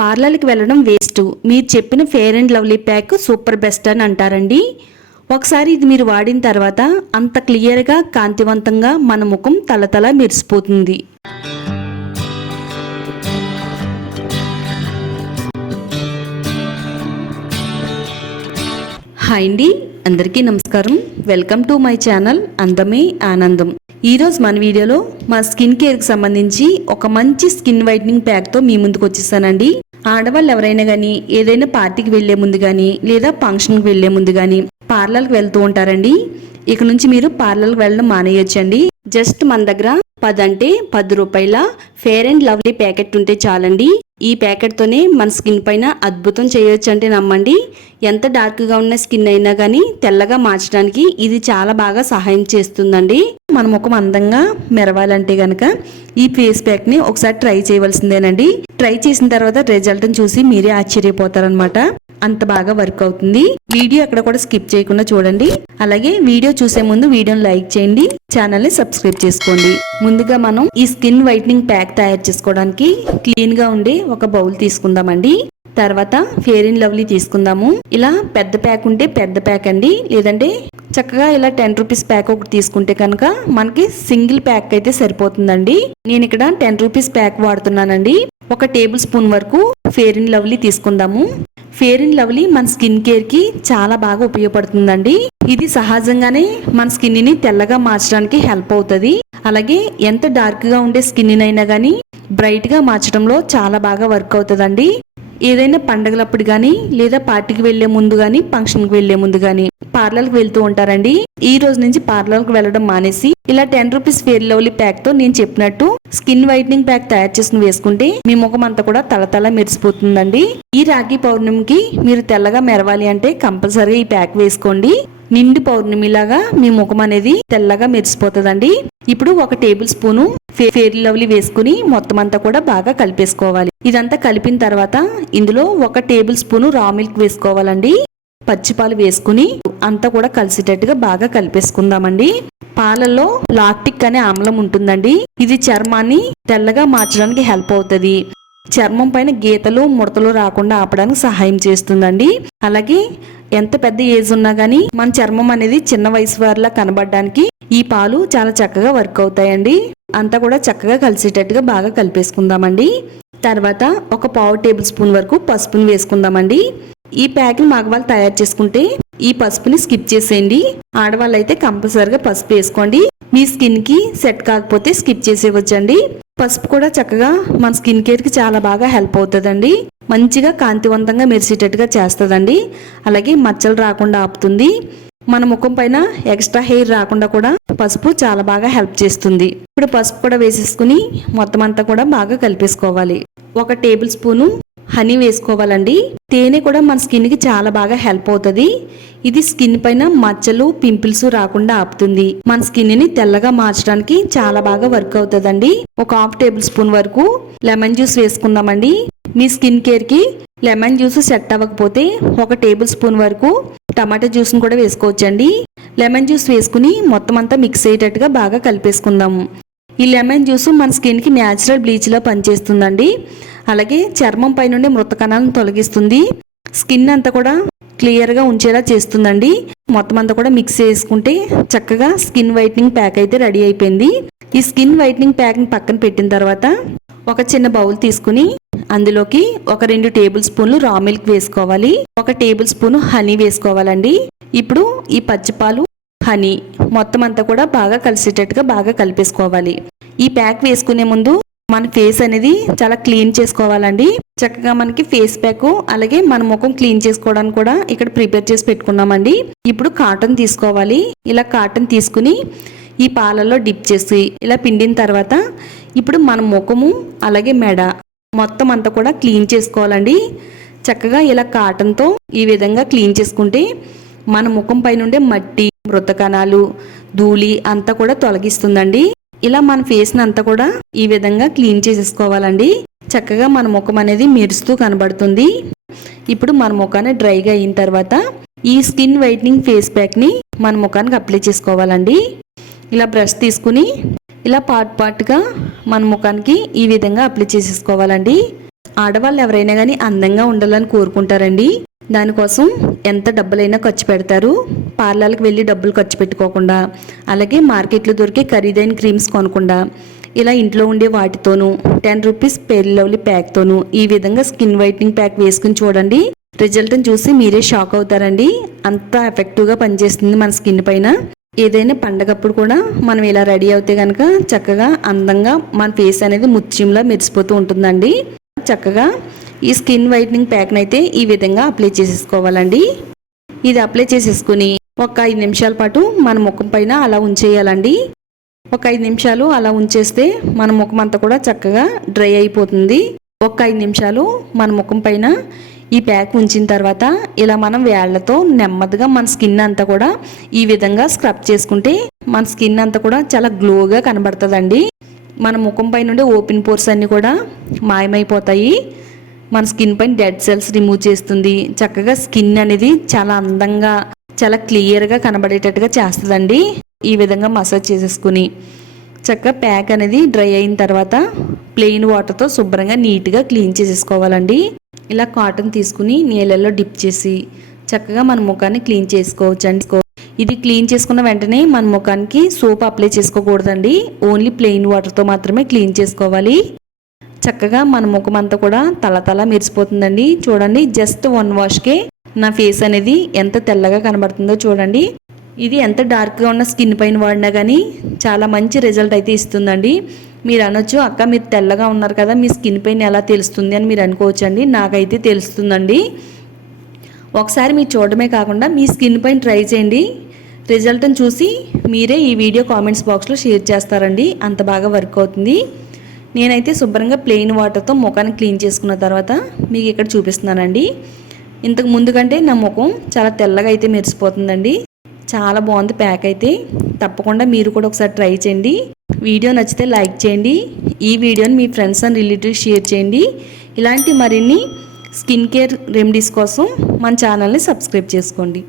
పార్లర్కి వెళ్ళడం వేస్ట్, మీరు చెప్పిన fair and lovely pack super best అని అంటారండి. ఒకసారి ఇది మీరు వాడిన తర్వాత అంత క్లియర్గా కాంతివంతంగా మన ముఖం తలతల మెరిసిపోతుంది. హాయ్ అండి, అందరికీ నమస్కారం. వెల్కమ్ టు మై ఛానల్ అందమే ఆనందం. ఈరోజు మన వీడియోలో మా స్కిన్ కేర్కి సంబంధించి ఒక మంచి స్కిన్ వైట్నింగ్ ప్యాక్తో మీ ముందుకు వచ్చేసానండి. ఆడవాళ్ళు ఎవరైనా కానీ ఏదైనా పార్టీకి వెళ్లే ముందు కానీ లేదా ఫంక్షన్కి వెళ్లే ముందు కానీ పార్లర్కి వెళ్తూ ఉంటారండి. ఇక నుంచి మీరు పార్లర్కి వెళ్ళడం మానేయొచ్చండి. జస్ట్ మన దగ్గర 10 రూపాయల ఫెయిర్ అండ్ లవ్లీ ప్యాకెట్ ఉంటే చాలండి. ఈ ప్యాకెట్తోనే మన స్కిన్ పైన అద్భుతం చేయొచ్చు అంటే నమ్మండి. ఎంత డార్క్గా ఉన్న స్కిన్ అయినా కానీ తెల్లగా మార్చడానికి ఇది చాలా బాగా సహాయం చేస్తుందండి. మన ముఖం అందంగా మెరవాలంటే కనుక ఈ ఫేస్ ప్యాక్ని ఒకసారి ట్రై చేయవలసిందేనండి. ట్రై చేసిన తర్వాత రిజల్ట్ని చూసి మీరే ఆశ్చర్యపోతారనమాట. అంత బాగా వర్క్ అవుతుంది. వీడియో ఎక్కడ కూడా స్కిప్ చేయకుండా చూడండి. అలాగే వీడియో చూసే ముందు వీడియోని లైక్ చేయండి, ఛానల్ని సబ్స్క్రైబ్ చేసుకోండి. ముందుగా మనం ఈ స్కిన్ వైట్నింగ్ ప్యాక్ తయారు చేసుకోవడానికి క్లీన్ గా ఉండే ఒక బౌల్ తీసుకుందామండి. తర్వాత ఫెయిర్ అండ్ లవ్లీ తీసుకుందాము. ఇలా పెద్ద ప్యాక్ ఉంటే పెద్ద ప్యాక్ అండి, లేదంటే చక్కగా ఇలా 10 రూపీస్ ప్యాక్ ఒకటి తీసుకుంటే కనుక మనకి సింగిల్ ప్యాక్ అయితే సరిపోతుందండి. నేను ఇక్కడ 10 రూపీస్ ప్యాక్ వాడుతున్నానండి. 1 టేబుల్ స్పూన్ వరకు ఫెయిర్ అండ్ లవ్లీ తీసుకుందాము. ఫెయిర్ అండ్ లవ్లీ మన స్కిన్ కేర్ కి చాలా బాగా ఉపయోగపడుతుందండి. ఇది సహజంగానే మన స్కిన్ ని తెల్లగా మార్చడానికి హెల్ప్ అవుతుంది. అలాగే ఎంత డార్క్ గా ఉండే స్కిన్ అయినా కానీ బ్రైట్ గా మార్చడంలో చాలా బాగా వర్క్ అవుతుందండి. ఏదైనా పండగలప్పుడు కానీ లేదా పార్టీకి వెళ్లే ముందు కానీ ఫంక్షన్కి వెళ్లే ముందు కానీ పార్లర్కి వెళ్తూ ఉంటారండి. ఈ రోజు నుంచి పార్లర్కి వెళ్ళడం మానేసి ఇలా 10 రూపీస్ ఫెయిర్ లవ్లీ ప్యాక్ తో నేను చెప్పినట్టు స్కిన్ వైట్నింగ్ ప్యాక్ తయారు చేసుకుని వేసుకుంటే మీ ముఖం అంతా కూడా తలతల మెరిసిపోతుందండి. ఈ రాఖీ పౌర్ణమికి మీరు తెల్లగా మెరవాలి అంటే కంపల్సరీగా ఈ ప్యాక్ వేసుకోండి. నిండు పౌర్ణమిలాగా మీ ముఖం అనేది తెల్లగా మెరిసిపోతుందండి. ఇప్పుడు 1 టేబుల్ స్పూను ఫెయిర్ లవ్లీ వేసుకుని మొత్తం అంతా కూడా బాగా కలిపేసుకోవాలి. ఇదంతా కలిపిన తర్వాత ఇందులో 1 టేబుల్ స్పూను రా మిల్క్ వేసుకోవాలండి. పచ్చిపాలు వేసుకుని అంతా కూడా కలిసేటట్టుగా బాగా కలిపేసుకుందామండి. పాలల్లో లాక్టిక్ అనే ఆమ్లం ఉంటుందండి. ఇది చర్మాన్ని తెల్లగా మార్చడానికి హెల్ప్ అవుతుంది. చర్మం పైన గీతలు ముడతలు రాకుండా ఆపడానికి సహాయం చేస్తుందండి. అలాగే ఎంత పెద్ద ఏజ్ ఉన్నా గానీ మన చర్మం అనేది చిన్న వయసు వారిలా కనబడడానికి ఈ పాలు చాలా చక్కగా వర్క్ అవుతాయండి. అంతా కూడా చక్కగా కలిసేటట్టుగా బాగా కలిపేసుకుందామండి. తర్వాత 1 టేబుల్ స్పూన్ వరకు పసుపుని వేసుకుందామండి. ఈ ప్యాక్ మగవాళ్ళు తయారు చేసుకుంటే ఈ పసుపుని స్కిప్ చేసేయండి. ఆడవాళ్ళు అయితే కంపల్సరిగా పసుపు వేసుకోండి. మీ స్కిన్ కి సెట్ కాకపోతే స్కిప్ చేసేవచ్చండి. పసుపు కూడా చక్కగా మన స్కిన్ కేర్ కి చాలా బాగా హెల్ప్ అవుతుందండి. మంచిగా కాంతివంతంగా మెరిసేటట్టుగా చేస్తుందండి. అలాగే మచ్చలు రాకుండా ఆపుతుంది. మన ముఖం పైన ఎక్స్ట్రా హెయిర్ రాకుండా కూడా పసుపు చాలా బాగా హెల్ప్ చేస్తుంది. ఇప్పుడు పసుపు కూడా వేసేసుకుని మొత్తం అంతా కూడా బాగా కలిపేసుకోవాలి. 1 టేబుల్ స్పూను హనీ వేసుకోవాలండి. తేనె కూడా మన స్కిన్ కి చాలా బాగా హెల్ప్ అవుతుంది. ఇది స్కిన్ పైన మచ్చలు పింపుల్స్ రాకుండా ఆపుతుంది. మన స్కిన్ ని తెల్లగా మార్చడానికి చాలా బాగా వర్క్ అవుతుందండి. 1/2 టేబుల్ స్పూన్ వరకు లెమన్ జ్యూస్ వేసుకుందామండి. మీ స్కిన్ కేర్ కి లెమన్ జ్యూస్ సెట్ అవ్వకపోతే 1 టేబుల్ స్పూన్ వరకు టమాటా జ్యూస్ ని కూడా వేసుకోవచ్చండి. లెమన్ జ్యూస్ వేసుకుని మొత్తం అంతా మిక్స్ అయ్యేటట్టుగా బాగా కలిపేసుకుందాము. ఈ లెమన్ జ్యూస్ మన స్కిన్ కి న్యాచురల్ బ్లీచ్ లా పనిచేస్తుందండి. అలాగే చర్మం పై నుండి మృత కణాలను తొలగిస్తుంది. స్కిన్ అంతా కూడా క్లియర్ గా ఉంచేలా చేస్తుందండి. మొత్తం అంతా కూడా మిక్స్ చేసుకుంటే చక్కగా స్కిన్ వైట్నింగ్ ప్యాక్ అయితే రెడీ అయిపోయింది. ఈ స్కిన్ వైట్నింగ్ ప్యాక్ ని పక్కన పెట్టిన తర్వాత ఒక చిన్న బౌల్ తీసుకుని అందులోకి 2 టేబుల్ స్పూన్లు రా మిల్క్ వేసుకోవాలి. 1 టేబుల్ స్పూన్ హనీ వేసుకోవాలండి. ఇప్పుడు ఈ పచ్చిపాలు హనీ మొత్తం అంతా కూడా బాగా కలిసేటట్టుగా బాగా కలిపేసుకోవాలి. ఈ ప్యాక్ వేసుకునే ముందు మన ఫేస్ అనేది చాలా క్లీన్ చేసుకోవాలండి. చక్కగా మనకి ఫేస్ ప్యాక్ అలాగే మన ముఖం క్లీన్ చేసుకోవడానికి కూడా ఇక్కడ ప్రిపేర్ చేసి పెట్టుకున్నామండి. ఇప్పుడు కాటన్ తీసుకోవాలి. ఇలా కాటన్ తీసుకుని ఈ పాలల్లో డిప్ చేసి ఇలా పిండిన తర్వాత ఇప్పుడు మన ముఖము అలాగే మెడ మొత్తం అంతా కూడా క్లీన్ చేసుకోవాలండి. చక్కగా ఇలా కాటన్తో ఈ విధంగా క్లీన్ చేసుకుంటే మన ముఖం పై నుండే మట్టి మృత కణాలు ధూళి అంతా కూడా తొలగిస్తుందండి. ఇలా మన ఫేస్ ని అంతా కూడా ఈ విధంగా క్లీన్ చేసేసుకోవాలండి. చక్కగా మన ముఖం అనేది మెరుస్తూ కనబడుతుంది. ఇప్పుడు మన ముఖాన్ని డ్రైగా అయిన తర్వాత ఈ స్కిన్ వైట్నింగ్ ఫేస్ ప్యాక్ ని మన ముఖానికి అప్లై చేసుకోవాలండి. ఇలా బ్రష్ తీసుకుని ఇలా పార్ట్ గా మన ముఖానికి ఈ విధంగా అప్లై చేసేసుకోవాలండి. ఆడవాళ్ళు ఎవరైనా కానీ అందంగా ఉండాలని కోరుకుంటారండి. దానికోసం ఎంత డబ్బులైనా ఖర్చు పెడతారు. పార్లర్కి వెళ్ళి డబ్బులు ఖర్చు పెట్టుకోకుండా, అలాగే మార్కెట్లో దొరికే ఖరీదైన క్రీమ్స్ కొనకుండా ఇలా ఇంట్లో ఉండే వాటితోనూ 10 రూపీస్ ఫెయిర్ లవ్లీ ప్యాక్తోనూ ఈ విధంగా స్కిన్ వైట్నింగ్ ప్యాక్ వేసుకుని చూడండి. రిజల్ట్ని చూసి మీరే షాక్ అవుతారండి. అంత ఎఫెక్టివ్గా పనిచేస్తుంది మన స్కిన్ పైన. ఏదైనా పండగప్పుడు కూడా మనం ఇలా రెడీ అవుతే కనుక చక్కగా అందంగా మన ఫేస్ అనేది ముత్యంలా మెరిసిపోతూ ఉంటుందండి. చక్కగా ఈ స్కిన్ వైట్నింగ్ ప్యాక్ని అయితే ఈ విధంగా అప్లై చేసేసుకోవాలండి. ఇది అప్లై చేసేసుకుని ఒక 5 నిమిషాల పాటు మన ముఖం పైన అలా ఉంచేయాలండి. ఒక 5 నిమిషాలు అలా ఉంచేస్తే మన ముఖం అంతా కూడా చక్కగా డ్రై అయిపోతుంది. ఒక 5 నిమిషాలు మన ముఖం పైన ఈ ప్యాక్ ఉంచిన తర్వాత ఇలా మనం వేళ్లతో నెమ్మదిగా మన స్కిన్ అంతా కూడా ఈ విధంగా స్క్రబ్ చేసుకుంటే మన స్కిన్ అంతా కూడా చాలా గ్లోగా కనబడుతుందండి. మన ముఖం పైన ఉండే ఓపెన్ పోర్స్ అన్నీ కూడా మాయమైపోతాయి. మన స్కిన్ పైన డెడ్ సెల్స్ రిమూవ్ చేస్తుంది. చక్కగా స్కిన్ అనేది చాలా అందంగా చాలా క్లియర్గా కనబడేటట్టుగా చేస్తుందండి. ఈ విధంగా మసాజ్ చేసేసుకుని చక్కగా ప్యాక్ అనేది డ్రై అయిన తర్వాత ప్లెయిన్ వాటర్తో శుభ్రంగా నీట్గా క్లీన్ చేసేసుకోవాలండి. ఇలా కాటన్ తీసుకుని నీళ్ళల్లో డిప్ చేసి చక్కగా మన ముఖాన్ని క్లీన్ చేసుకోవచ్చండి. ఇది క్లీన్ చేసుకున్న వెంటనే మన ముఖానికి సోప్ అప్లై చేసుకోకూడదండి. ఓన్లీ ప్లెయిన్ వాటర్తో మాత్రమే క్లీన్ చేసుకోవాలి. చక్కగా మన ముఖం అంతా కూడా తల మెరిసిపోతుందండి. చూడండి, జస్ట్ 1 వాష్కే నా ఫేస్ అనేది ఎంత తెల్లగా కనబడుతుందో చూడండి. ఇది ఎంత డార్క్గా ఉన్న స్కిన్ పైన వాడినా కానీ చాలా మంచి రిజల్ట్ అయితే ఇస్తుందండి. మీరు అనొచ్చు, అక్క మీరు తెల్లగా ఉన్నారు కదా, మీ స్కిన్ పైన ఎలా తెలుస్తుంది అని మీరు అనుకోవచ్చండి. నాకైతే తెలుస్తుందండి. ఒకసారి మీరు చూడడమే కాకుండా మీ స్కిన్ పైన ట్రై చేయండి. రిజల్ట్ని చూసి మీరే ఈ వీడియో కామెంట్స్ బాక్స్లో షేర్ చేస్తారండి. అంత బాగా వర్క్ అవుతుంది. నేనైతే శుభ్రంగా ప్లెయిన్ వాటర్తో ముఖాన్ని క్లీన్ చేసుకున్న తర్వాత మీకు ఇక్కడ చూపిస్తున్నానండి. ఇంతకు ముందు కంటే నా ముఖం చాలా తెల్లగా అయితే మెరిసిపోతుందండి. చాలా బాగుంది ప్యాక్ అయితే. తప్పకుండా మీరు కూడా ఒకసారి ట్రై చేయండి. వీడియో నచ్చితే లైక్ చేయండి. ఈ వీడియోని మీ ఫ్రెండ్స్ అండ్ రిలేటివ్స్ షేర్ చేయండి. ఇలాంటి మరిన్ని స్కిన్ కేర్ రెమెడీస్ కోసం మన ఛానల్ని సబ్స్క్రైబ్ చేసుకోండి.